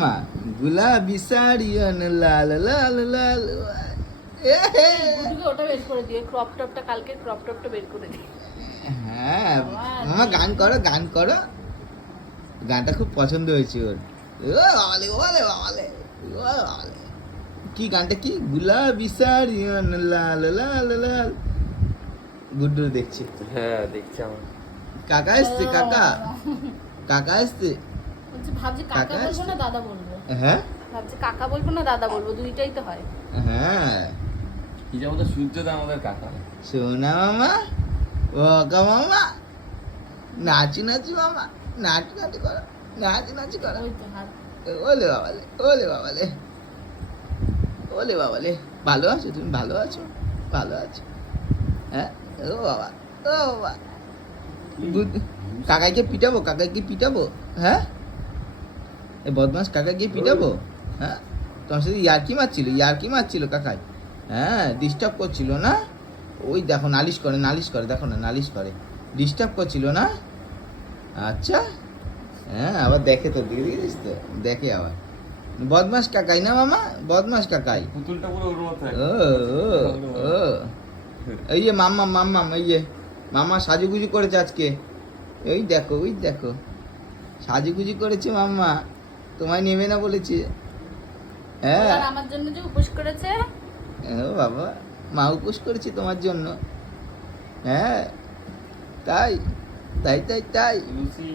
মা গুলাবি শাড়ি লাল লাল লাল ওটা বের করে দিয়ে ক্রপ টপটা কালকে ক্রপ টপটা বের করে দিয়ে। হ্যাঁ মামা গান করো গান করো, গানটা খুব পছন্দ হয়েছে ওর। ও বাবালে ওলে বাবালে ও বাবালে, কি গানটা কি? গুলাবি শাড়ি লাল লাল লাল। গুড্ডু দেখছি। হ্যাঁ দেখছি আমার। কাকা এসছে, কাকা কাকা এসছে। বলছি ভাবছি কাকা কাকা বলবো না আসছে? দাদা বলবো। হ্যাঁ ভাবছি কাকা বলবো না দাদা বলবো, দুইটাই তো হয়। হ্যাঁ কি যে আমাদের সূর্যদা আমাদের কাকা। সোনা মামা ওকা মামা, নাচি নাচি মামা, নাচি নাচি করো, নাচি নাচি করো। ওই তো হাত। ওলে বাবালে ওলে বাবালে ওলে বাবালে। ভালো আছো তুমি? ভালো আছো? ভালো আছো? হ্যাঁ ও বাবা ও বাবা। কাকাইকে পিটাবো, কাকাইকে পিটাবো? হ্যাঁ এ বদমাস কাকাইকে পিটাবো? হ্যাঁ তোমার সাথে ইয়ার্কি মারছিল, ইয়ার্কি মারছিল কাকাই। হ্যাঁ ডিস্টার্ব করছিল না? ওই দেখো নালিশ করে, নালিশ করে, দেখো না নালিশ করে, ডিস্টার্ব করছিল না? আচ্ছা হ্যাঁ আবার দেখে তো, দিকে দিয়েছিস তো, দেখে আবার। বদমাস কাকাই না মামা, বদমাস কাকাই। পুতুলটা পুরো ওর মতো। ও ও ও এই যে মাম্মা মাম্মা, এই যে মামা সাজুগুজু করেছে আজকে। ওই দেখো ওই দেখো সাজুগুজু করেছে মাম্মা, তোমায় নেবে না বলেছে। হ্যাঁ আর আমার জন্য যে উপোস করেছে। ও বাবা, মা উপোস করেছে তোমার জন্য। হ্যাঁ তাই তাই তাই তাই লুচি